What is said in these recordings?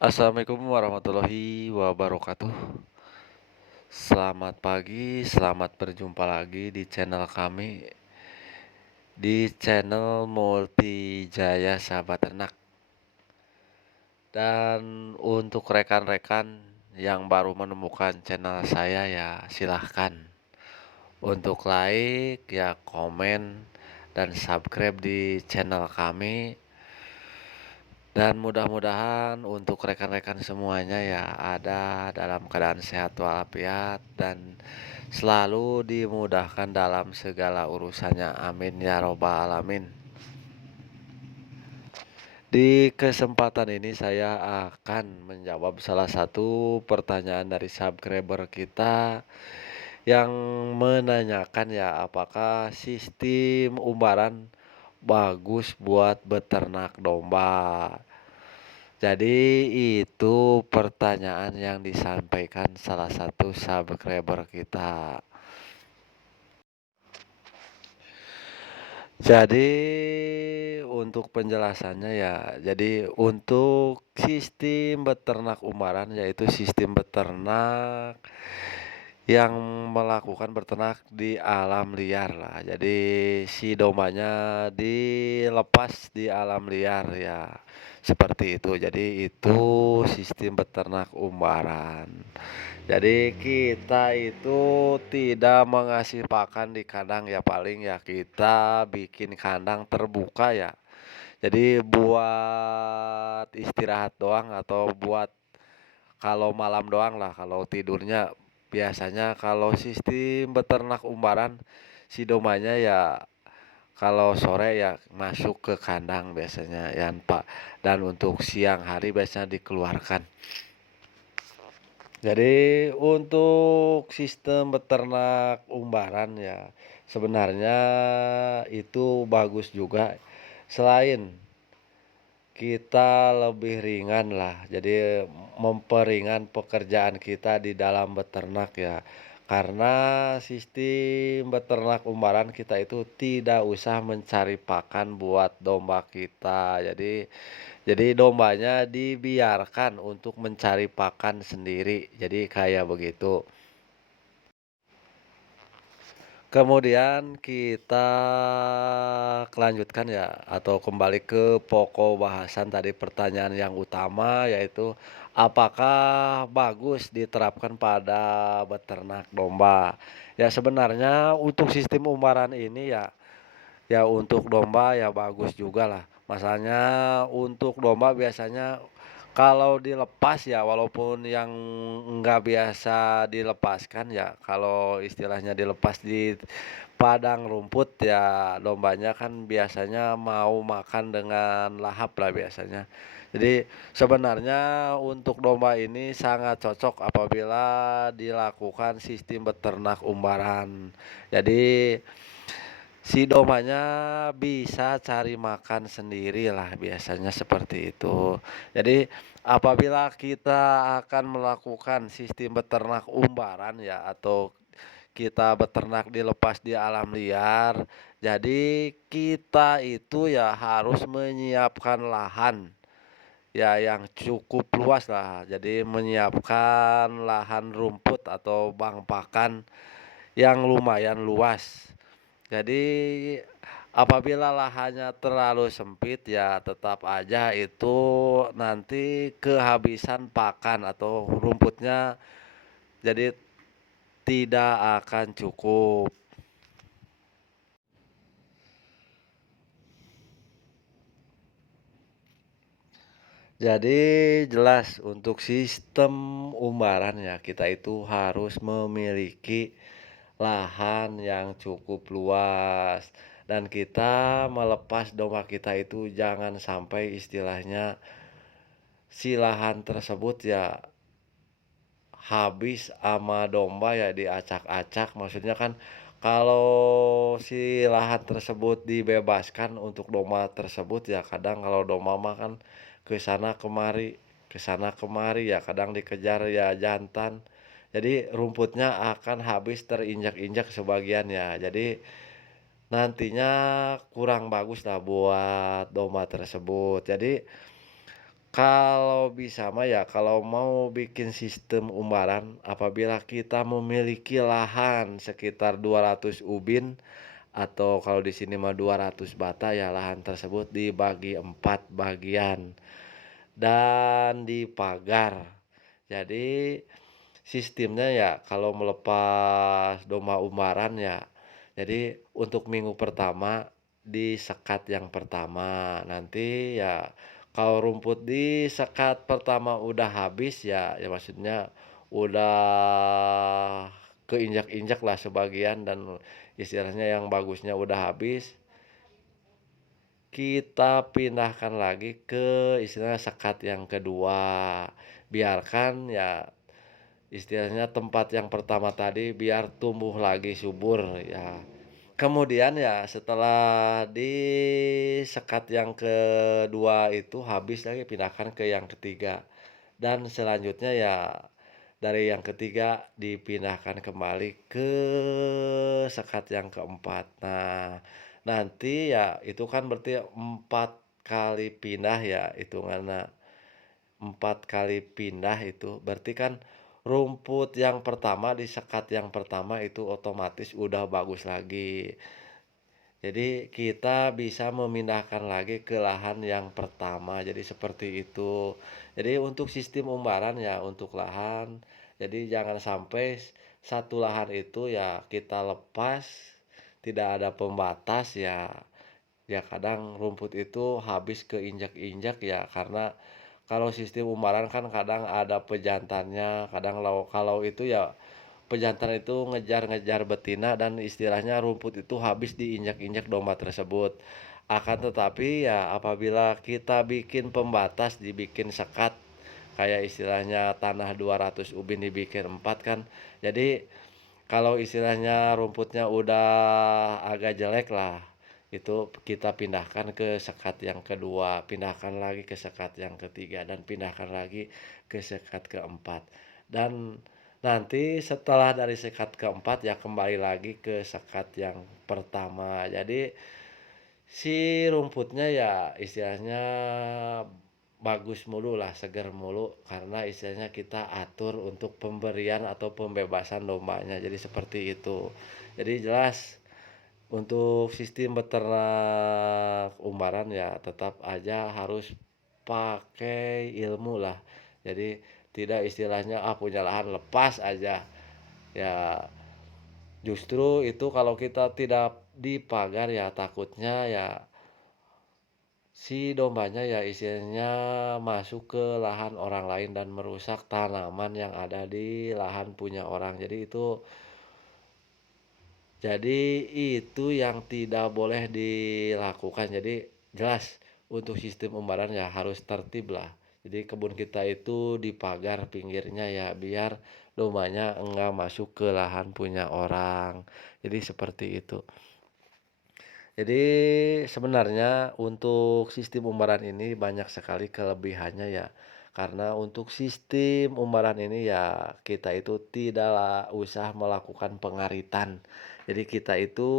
Assalamualaikum warahmatullahi wabarakatuh. Selamat pagi, selamat berjumpa lagi di channel kami, di channel Multijaya Sahabat Ternak. Dan untuk rekan-rekan yang baru menemukan channel saya ya silahkan untuk like, ya komen, dan subscribe di channel kami. Dan mudah-mudahan untuk rekan-rekan semuanya ya ada dalam keadaan sehat walafiat dan selalu dimudahkan dalam segala urusannya. Amin ya robbal alamin. Di kesempatan ini saya akan menjawab salah satu pertanyaan dari subscriber kita yang menanyakan ya apakah sistem umbaran bagus buat beternak domba. Jadi itu pertanyaan yang disampaikan salah satu subscriber kita. Jadi untuk penjelasannya ya, jadi untuk sistem beternak umaran yaitu sistem beternak yang melakukan beternak di alam liar lah. Jadi si dombanya dilepas di alam liar ya. Seperti itu. Jadi itu sistem beternak umbaran. Jadi kita itu tidak mengasih pakan di kandang ya, paling ya kita bikin kandang terbuka ya. Jadi buat istirahat doang atau buat kalau malam doang lah, kalau tidurnya biasanya kalau sistem beternak umbaran si domanya ya kalau sore ya masuk ke kandang biasanya ya Pak, dan untuk siang hari biasanya dikeluarkan. Jadi untuk sistem beternak umbaran ya sebenarnya itu bagus juga, selain kita lebih ringan lah, jadi memperingan pekerjaan kita di dalam beternak ya. Karena sistem beternak umbaran kita itu tidak usah mencari pakan buat domba kita. Jadi dombanya dibiarkan untuk mencari pakan sendiri. Jadi kayak begitu. Kemudian kita kelanjutkan ya atau kembali ke pokok bahasan tadi pertanyaan yang utama yaitu apakah bagus diterapkan pada beternak domba. Ya sebenarnya untuk sistem umbaran ini ya untuk domba ya bagus juga lah. Masalahnya untuk domba biasanya kalau dilepas ya walaupun yang nggak biasa dilepaskan ya kalau istilahnya dilepas di padang rumput ya dombanya kan biasanya mau makan dengan lahap lah biasanya. Jadi sebenarnya untuk domba ini sangat cocok apabila dilakukan sistem beternak umbaran. Jadi si domanya bisa cari makan sendiri lah biasanya seperti itu. Jadi apabila kita akan melakukan sistem beternak umbaran ya atau kita beternak dilepas di alam liar, jadi kita itu ya harus menyiapkan lahan ya yang cukup luas lah. Jadi menyiapkan lahan rumput atau bang pakan yang lumayan luas. Jadi apabila lahannya terlalu sempit ya tetap aja itu nanti kehabisan pakan atau rumputnya jadi tidak akan cukup. Jadi jelas untuk sistem umbaran ya kita itu harus memiliki lahan yang cukup luas dan kita melepas domba kita itu jangan sampai istilahnya si lahan tersebut ya habis ama domba ya diacak-acak, maksudnya kan kalau si lahan tersebut dibebaskan untuk domba tersebut ya kadang kalau domba mah kan ke sana kemari ya kadang dikejar ya jantan. Jadi rumputnya akan habis terinjak-injak sebagian ya. Jadi nantinya kurang bagus lah buat domba tersebut. Jadi Kalau bisa mah ya, kalau mau bikin sistem umbaran, apabila kita memiliki lahan sekitar 200 ubin atau kalau di sini mah 200 bata, ya lahan tersebut dibagi 4 bagian dan dipagar. Jadi sistemnya ya kalau melepas domba umbaran ya, jadi untuk minggu pertama disekat yang pertama, nanti ya kalau rumput di sekat pertama udah habis ya, ya maksudnya udah keinjak-injak lah sebagian dan istilahnya yang bagusnya udah habis, kita pindahkan lagi ke istilahnya sekat yang kedua. Biarkan ya istilahnya tempat yang pertama tadi biar tumbuh lagi subur ya. Kemudian ya setelah di sekat yang kedua itu habis lagi pindahkan ke yang ketiga. Dan selanjutnya ya dari yang ketiga dipindahkan kembali ke sekat yang keempat. Nah, nanti ya itu kan berarti 4 kali pindah ya hitungannya. 4 kali pindah itu berarti kan rumput yang pertama di sekat yang pertama itu otomatis udah bagus lagi. Jadi kita bisa memindahkan lagi ke lahan yang pertama, jadi seperti itu. Jadi untuk sistem umbaran ya untuk lahan, jadi jangan sampai satu lahan itu ya kita lepas, tidak ada pembatas ya. Ya kadang rumput itu habis keinjak-injak ya karena kalau sistem umbaran kan kadang ada pejantannya, kadang kalau itu ya pejantan itu ngejar-ngejar betina dan istilahnya rumput itu habis diinjak-injak domba tersebut. Akan tetapi ya apabila kita bikin pembatas, dibikin sekat, kayak istilahnya tanah 200 ubin dibikin 4 kan. Jadi kalau istilahnya rumputnya udah agak jelek lah, itu kita pindahkan ke sekat yang kedua, pindahkan lagi ke sekat yang ketiga, dan pindahkan lagi ke sekat keempat. Dan nanti setelah dari sekat keempat ya kembali lagi ke sekat yang pertama. Jadi si rumputnya ya istilahnya bagus mulu lah, segar mulu karena istilahnya kita atur untuk pemberian atau pembebasan dombanya. Jadi seperti itu. Jadi jelas untuk sistem beternak umbaran ya tetap aja harus pakai ilmu lah. Jadi tidak istilahnya punya lahan lepas aja. Ya justru itu kalau kita tidak dipagar ya takutnya ya si dombanya ya istilahnya masuk ke lahan orang lain dan merusak tanaman yang ada di lahan punya orang. Jadi itu yang tidak boleh dilakukan. Jadi jelas untuk sistem umbaran ya harus tertib lah. Jadi kebun kita itu dipagar pinggirnya ya biar dombanya enggak masuk ke lahan punya orang. Jadi seperti itu. Jadi sebenarnya untuk sistem umbaran ini banyak sekali kelebihannya ya. Karena untuk sistem umbaran ini ya kita itu tidaklah usah melakukan pengaritan. Jadi kita itu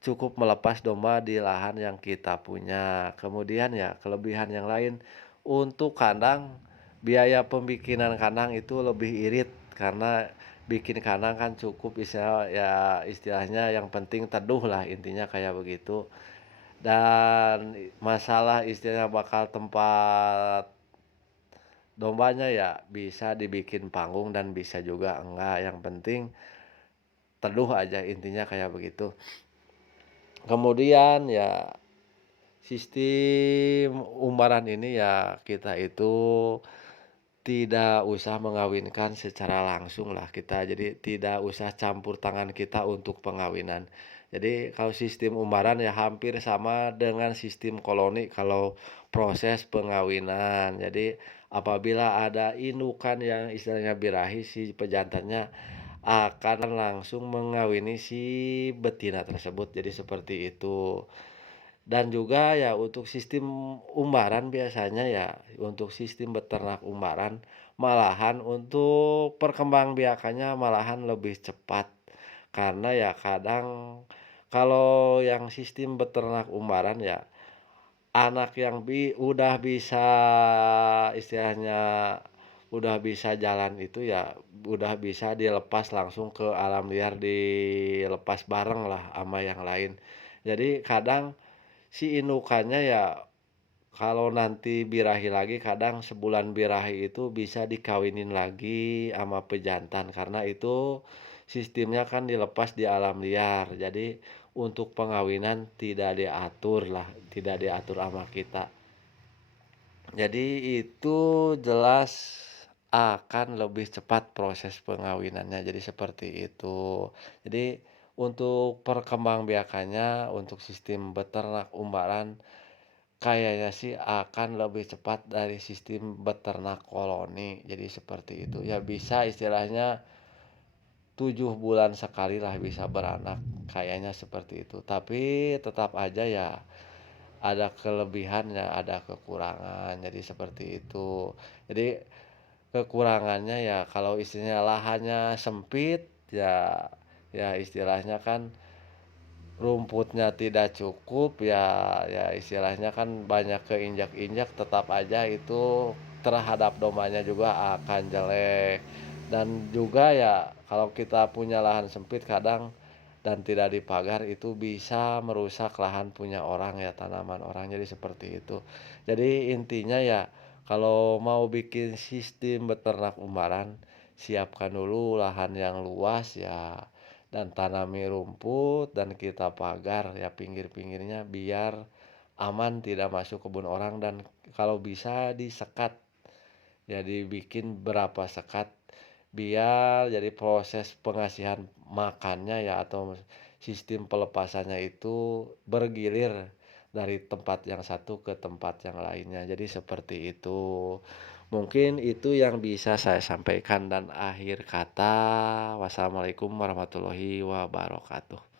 cukup melepas domba di lahan yang kita punya. Kemudian ya kelebihan yang lain untuk kandang, biaya pembikinan kandang itu lebih irit karena bikin kandang kan cukup istilahnya yang penting teduh lah intinya kayak begitu. Dan masalah istilahnya bakal tempat dombanya ya bisa dibikin panggung dan bisa juga enggak, yang penting teduh aja intinya kayak begitu. Kemudian ya sistem umbaran ini ya kita itu tidak usah mengawinkan secara langsung lah kita, jadi tidak usah campur tangan kita untuk pengawinan. Jadi kalau sistem umbaran ya hampir sama dengan sistem koloni kalau proses pengawinan. Jadi apabila ada indukan yang istilahnya birahi, si pejantannya akan langsung mengawini si betina tersebut. Jadi seperti itu. Dan juga ya untuk sistem umbaran biasanya ya, untuk sistem beternak umbaran, malahan untuk perkembangbiakannya malahan lebih cepat. Karena ya kadang kalau yang sistem beternak umbaran ya anak yang udah bisa istilahnya udah bisa jalan itu ya udah bisa dilepas langsung ke alam liar, dilepas bareng lah sama yang lain. Jadi kadang si indukannya ya kalau nanti birahi lagi kadang sebulan birahi itu bisa dikawinin lagi sama pejantan karena itu sistemnya kan dilepas di alam liar. Jadi untuk pengawinan tidak diatur lah, tidak diatur sama kita. Jadi itu jelas akan lebih cepat proses pengawinannya, jadi seperti itu. Jadi untuk perkembangbiakannya, untuk sistem beternak umbaran, kayaknya sih akan lebih cepat dari sistem beternak koloni, jadi seperti itu. Ya bisa istilahnya 7 bulan sekali lah bisa beranak, kayaknya seperti itu. Tapi tetap aja ya ada kelebihannya, ada kekurangan, jadi seperti itu. Jadi kekurangannya ya kalau istilahnya lahannya sempit, ya ya istilahnya kan rumputnya tidak cukup, ya ya istilahnya kan banyak keinjak-injak, tetap aja itu terhadap domanya juga akan jelek. Dan juga ya kalau kita punya lahan sempit kadang dan tidak dipagar itu bisa merusak lahan punya orang ya, tanaman orang, jadi seperti itu. Jadi intinya ya kalau mau bikin sistem beternak umbaran, siapkan dulu lahan yang luas ya dan tanami rumput dan kita pagar ya pinggir-pinggirnya biar aman tidak masuk kebun orang dan kalau bisa disekat, ya dibikin berapa sekat biar jadi proses pengasihan makannya ya atau sistem pelepasannya itu bergilir dari tempat yang satu ke tempat yang lainnya. Jadi seperti itu. Mungkin itu yang bisa saya sampaikan dan akhir kata, wassalamualaikum warahmatullahi wabarakatuh.